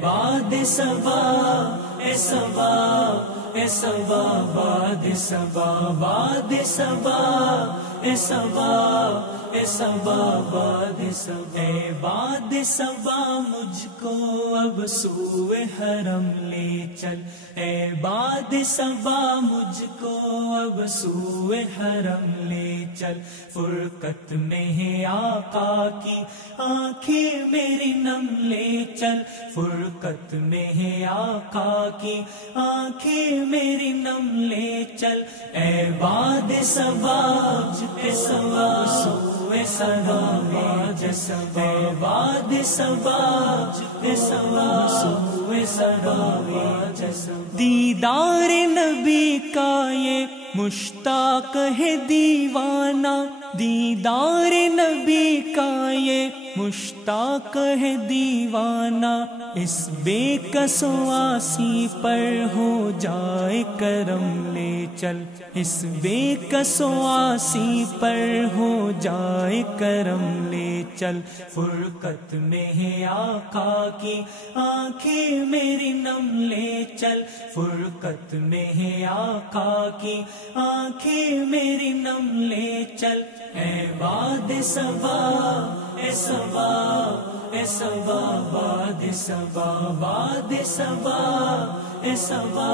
باد صبا اے صبا اے صبا باد صبا باد صبا اے صبا اے صبا باد صبا اے باد صبا مجھ کو اب سوئے حرم لے چل اے باد صبا مجھ کو اب سوئے حرم لے چل فرقت میں ہے آقا کی آنکھیں میری نم لے چل فرقت میں ہے آقا کی آنکھیں میری نم لے چل اے باد صبا اے صبا سوئے صبا باد صبا باد صبا اے صبا سوئے صبا باد صبا دیدار نبی کا یہ مشتاق ہے دیوانہ دیدار نبی کا یہ مشتاق ہے دیوانہ اس بے کس واسی پر ہو جائے کرم لے چل اس بے کس واسی پر ہو جائے کرم لے چل فرقت میں ہے آقا کی آنکھیں میری نم لے چل فرقت میں ہے آقا کی آنکھیں میری نم لے چل اے باد صبا اے صبا اے صبا باد صبا باد صبا اے صبا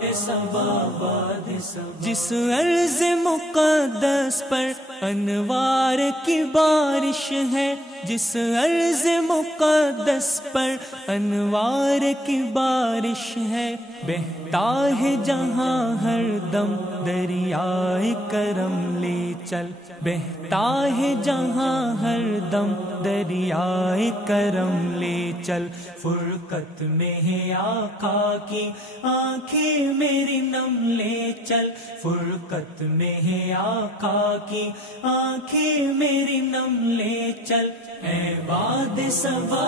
اے صبا باد صبا جس عرض مقدس پر انوار کی بارش ہے جس عرض مقدس پر انوار کی بارش ہے بہتا ہے جہاں ہر دم دریائے کرم لے چل بہتا ہے جہاں ہر دم دریائے کرم لے چل فرقت میں ہے آقا کی آنکھیں میری نم لے چل فرقت میں ہے آقا کی آنکھیں میری نم لے چل اے باد صبا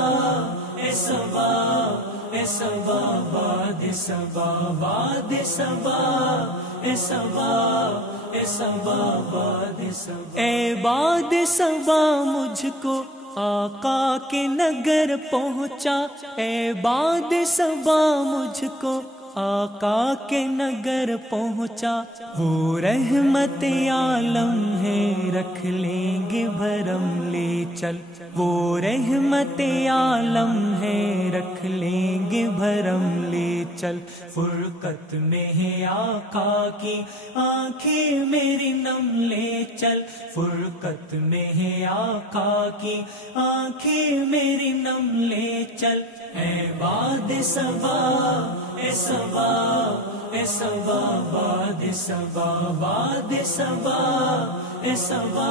اے صبا اے صبا باد صبا باد صبا اے صبا اے صبا باد صبا اے باد صبا مجھ کو آقا کے نگر پہنچا اے باد صبا مجھ کو آقا کے نگر پہنچا وہ رحمت عالم ہے رکھ لیں گے بھرم لے چل وہ رحمت عالم ہے رکھ لیں گے بھرم لے چل فرقت میں ہے آقا کی آنکھیں میری نم لے چل فرقت میں ہے آقا کی آنکھیں میری نم لے چل اے باد صبا اے صبا اے صبا باد صبا باد صبا اے صبا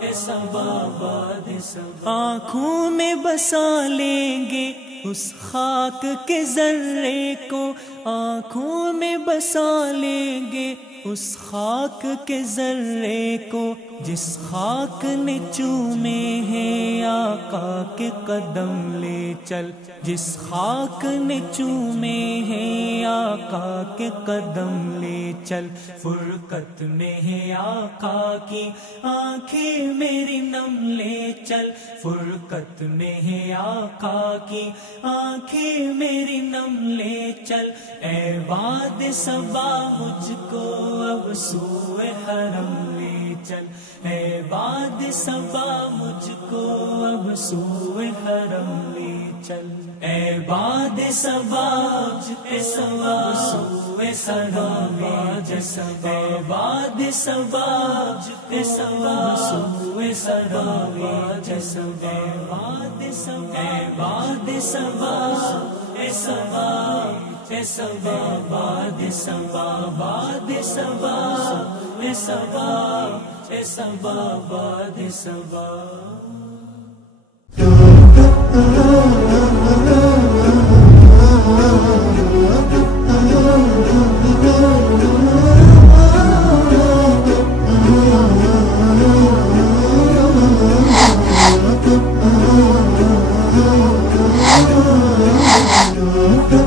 اے صبا باد صبا آنکھوں میں بسا لیں گے اس خاک کے ذرے کو آنکھوں میں بسا لیں گے اس خاک کے ذرے کو جس خاک نے چومے ہیں آقا کے قدم لے چل جس خاک نے چومے ہیں آقا کے قدم لے چل فرقت میں ہے آقا کی آنکھیں میری نم لے چل فرقت میں ہے آقا کی آنکھیں میری نم لے چل اے باد صبا مجھ کو اب سوئے حرم لے چل اے باد صبا مجھ کو اب سوئے حرم لے چل اے باد صبا اے صبا سوئے صبا باد صبا اے باد صبا اے صبا سوئے صبا باد صبا اے باد صبا اے باد صبا اے صبا اے صبا باد صبا باد صبا اے صبا اے صبا باد صبا Oh